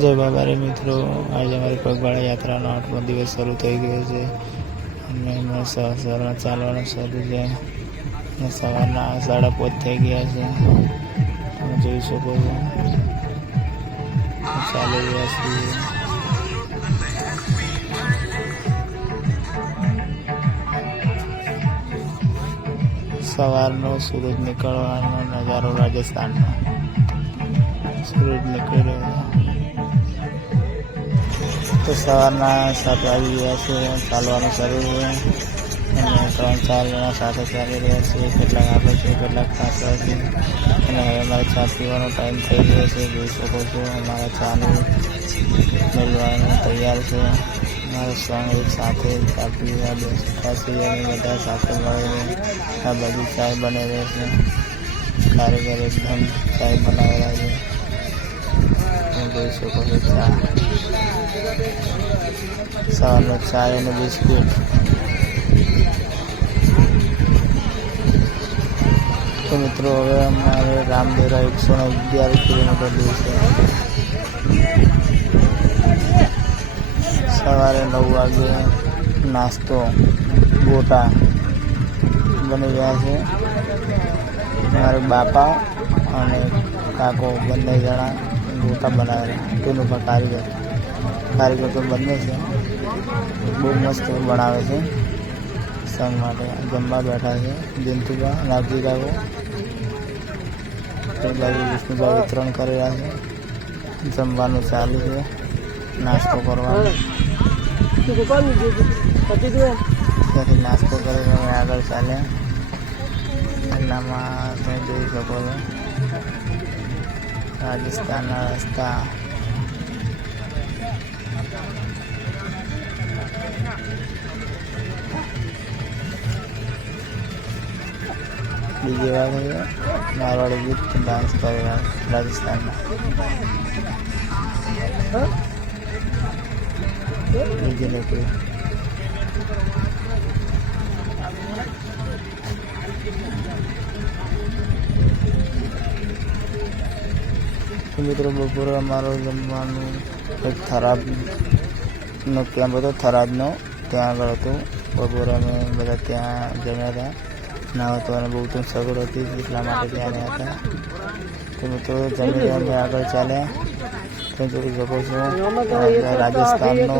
જય બાબારે મિત્રો. આજે અમારી પગવાળા યાત્રાનો આઠમો દિવસ શરૂ થઈ ગયો છે. અને હમણાં ચાલવાનું શરૂ છે અને સવારના સાડા પાંચ થઈ ગયા છે. તમે જોઈ શકો છો. ચાલી રહ્યા છીએ. સવારનો સૂરજ નીકળવાનો નજારો રાજસ્થાનનો સૂરજ નીકળી રહ્યો તો સવારના સાત વાગી ગયા છે, ચાલવાનું શરૂ અને ત્રણ, ચાર જણા સાથે ચાલી રહ્યા છે કેટલાક આગળ છે, કેટલાક પાછળ છે. અને હવે અમારે ચા પીવાનો ટાઈમ થઈ ગયો છે, જોઈ શકો છો. અમારા ચાનું મેળવાનું તૈયાર છે. અમારો સોંગ એક સાથે ચા પીવા બેસતા છીએ અને બધા સાથે મળીને આ બધી ચાય બની રહે છે. કારીગર એકદમ ચાય બનાવેલા છે તમે જોઈ શકો છો ચા સવારનો ચાય અને બિસ્કુટ તો મિત્રો હવે અમારે રામદેરા એકસો ને અગિયાર કિલોમીટર દૂર છે. સવારે નવ વાગે નાસ્તો ગોટા બની ગયા છે. મારા બાપા અને કાકો બંને જણા ગોટા બનાવે. તેનું પણ કારીગર. કારીગર તો બંને છે. બહુ મસ્ત બનાવે છે. સંગ માટે જમવા બેઠા છે. જંતુભા નાગજી કાકો તે બાજુ વિષ્ણુભાઈ વિતરણ કરી રહ્યા છે. જમવાનું ચાલુ છે. નાસ્તો કરવાનો. ત્યાંથી નાસ્તો કરીને આગળ ચાલ્યા. એનામાં તમે જોઈ શકો છો. રાજસ્થાનના રસ્તા બીજી વાર મારવાડી ગીત ડાન્સ કરી રહ્યા રાજસ્થાનમાં બીજી નીકળી તો મિત્રો બપોરે અમારો જમવાનું એક થરાદનો કેમ્પ હતો થરાદનો. ત્યાં આગળ હતું. બપોરે અમે બધા ત્યાં જમ્યા હતા. ના હતો અને બહુ તો સગવડ હતી એટલા માટે ત્યાં ગયા હતા. તો મિત્રો જમી અમે આગળ ચાલ્યા. તમે જોઈ શકો છો રાજસ્થાનનો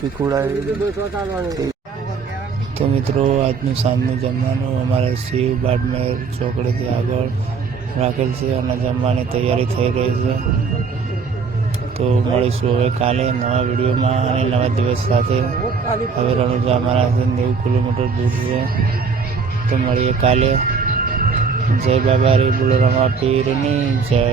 પીકુડા તો મિત્રો, આજનું સાંજનું જમવાનું અમારે શિવ બાડમેર, ચોકડીથી આગળ રાખેલ છે અને જમવાની તૈયારી થઈ રહી છે. તો મળીશું હવે કાલે નવા વિડીયોમાં અને નવા દિવસ સાથે. હવે રણુજા અમારાથી નેવું કિલોમીટર દૂર છે. તો મળીએ કાલે. જય બાબા, રે બોલો રમા પીરની જય.